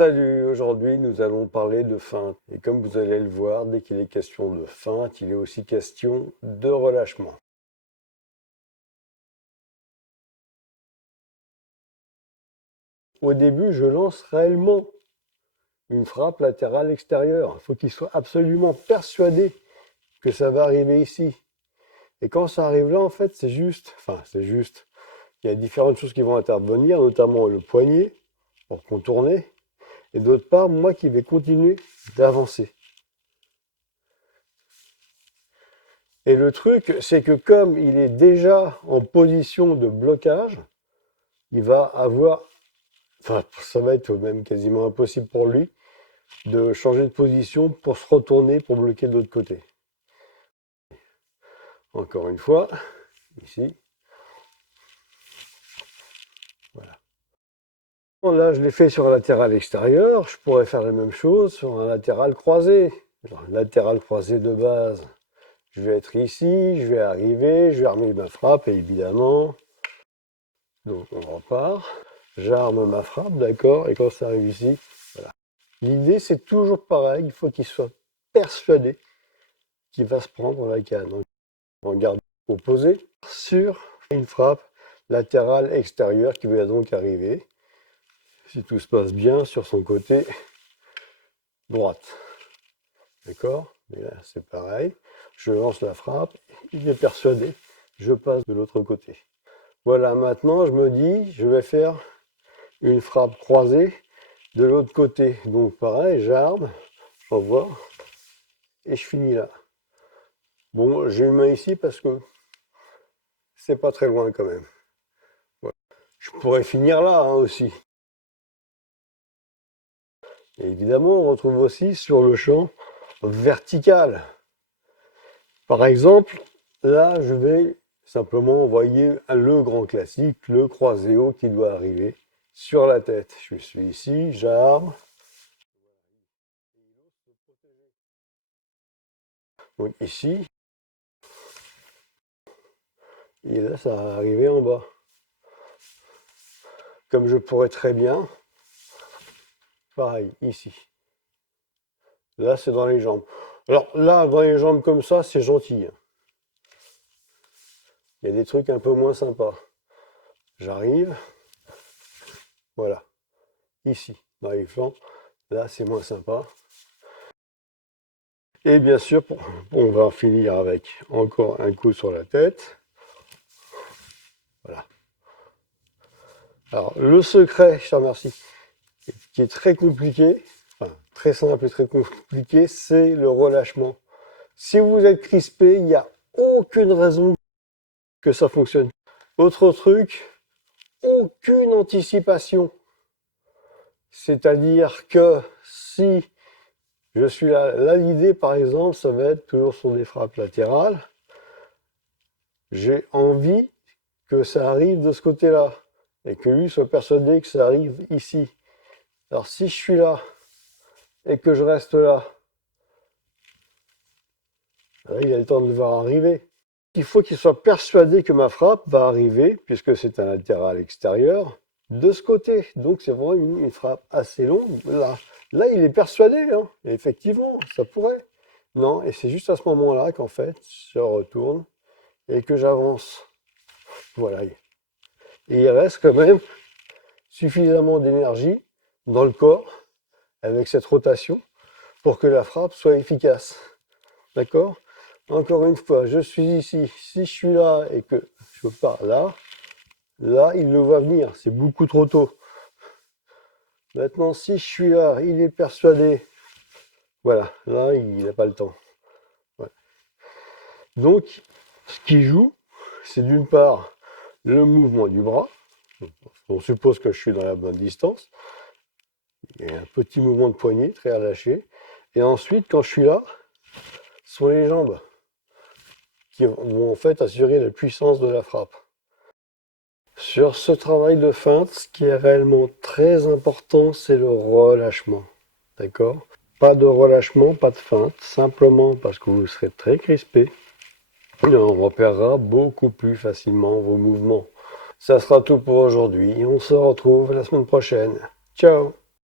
Salut, aujourd'hui nous allons parler de feinte. Et comme vous allez le voir, dès qu'il est question de feinte, il est aussi question de relâchement. Au début, je lance réellement une frappe latérale extérieure. Il faut qu'il soit absolument persuadé que ça va arriver ici. Et quand ça arrive là, en fait, c'est juste. Il y a différentes choses qui vont intervenir, notamment le poignet pour contourner. Et d'autre part, moi qui vais continuer d'avancer. Et le truc, c'est que comme il est déjà en position de blocage, il va avoir, ça va être même quasiment impossible pour lui de changer de position pour se retourner pour bloquer de l'autre côté. Encore une fois, ici. Voilà. Là, je l'ai fait sur un latéral extérieur. Je pourrais faire la même chose sur un latéral croisé. Alors, latéral croisé de base. Je vais être ici, je vais arriver, je vais armer ma frappe, évidemment. Donc, on repart. J'arme ma frappe, d'accord, et quand ça arrive ici, voilà. L'idée, c'est toujours pareil, il faut qu'il soit persuadé qu'il va se prendre la canne. Donc, en garde opposé sur une frappe latérale extérieure qui va donc arriver, si tout se passe bien, sur son côté droite. D'accord? Mais là, c'est pareil. Je lance la frappe, il est persuadé, je passe de l'autre côté. Voilà, maintenant, je me dis, je vais faire une frappe croisée de l'autre côté. Donc pareil, j'arme, j'envoie, et je finis là. Bon, j'ai une main ici parce que c'est pas très loin quand même. Voilà. Je pourrais finir là aussi. Et évidemment, on retrouve aussi sur le champ vertical. Par exemple, là, je vais simplement envoyer le grand classique, le croisé haut qui doit arriver sur la tête. Je suis ici, j'arme. Donc ici, et là, ça va arriver en bas. Comme je pourrais très bien, pareil, ici. Là, c'est dans les jambes. Alors là, dans les jambes comme ça, c'est gentil. Il y a des trucs un peu moins sympas. J'arrive, voilà, ici, dans les flancs. Là, c'est moins sympa. Et bien sûr, on va finir avec encore un coup sur la tête. Voilà. Alors, le secret, je te remercie, qui est très compliqué, enfin, très simple et très compliqué, c'est le relâchement. Si vous êtes crispé, il n'y a aucune raison que ça fonctionne. Autre truc, aucune anticipation. C'est-à-dire que si je suis là, l'idée par exemple, ça va être toujours sur des frappes latérales. J'ai envie que ça arrive de ce côté-là et que lui soit persuadé que ça arrive ici. Alors si je suis là et que je reste là, il a le temps de le voir arriver. Il faut qu'il soit persuadé que ma frappe va arriver, puisque c'est un latéral extérieur, de ce côté. Donc c'est vraiment une frappe assez longue. Là, il est persuadé, hein. Et effectivement, ça pourrait. Non, et c'est juste à ce moment-là qu'en fait, je retourne et que j'avance. Voilà. Et il reste quand même suffisamment d'énergie dans le corps, avec cette rotation, pour que la frappe soit efficace. D'accord? Encore une fois, je suis ici. Si je suis là et que je pars là, il le voit venir. C'est beaucoup trop tôt. Maintenant, si je suis là, il est persuadé. Voilà, là, il n'a pas le temps. Voilà. Donc, ce qui joue, c'est d'une part le mouvement du bras. On suppose que je suis dans la bonne distance. Il y a un petit mouvement de poignet très relâché. Et ensuite, quand je suis là, ce sont les jambes qui vont en fait assurer la puissance de la frappe. Sur ce travail de feinte, ce qui est réellement très important, c'est le relâchement. D'accord? Pas de relâchement, pas de feinte, simplement parce que vous serez très crispé. Et on repérera beaucoup plus facilement vos mouvements. Ça sera tout pour aujourd'hui. On se retrouve la semaine prochaine. Ciao!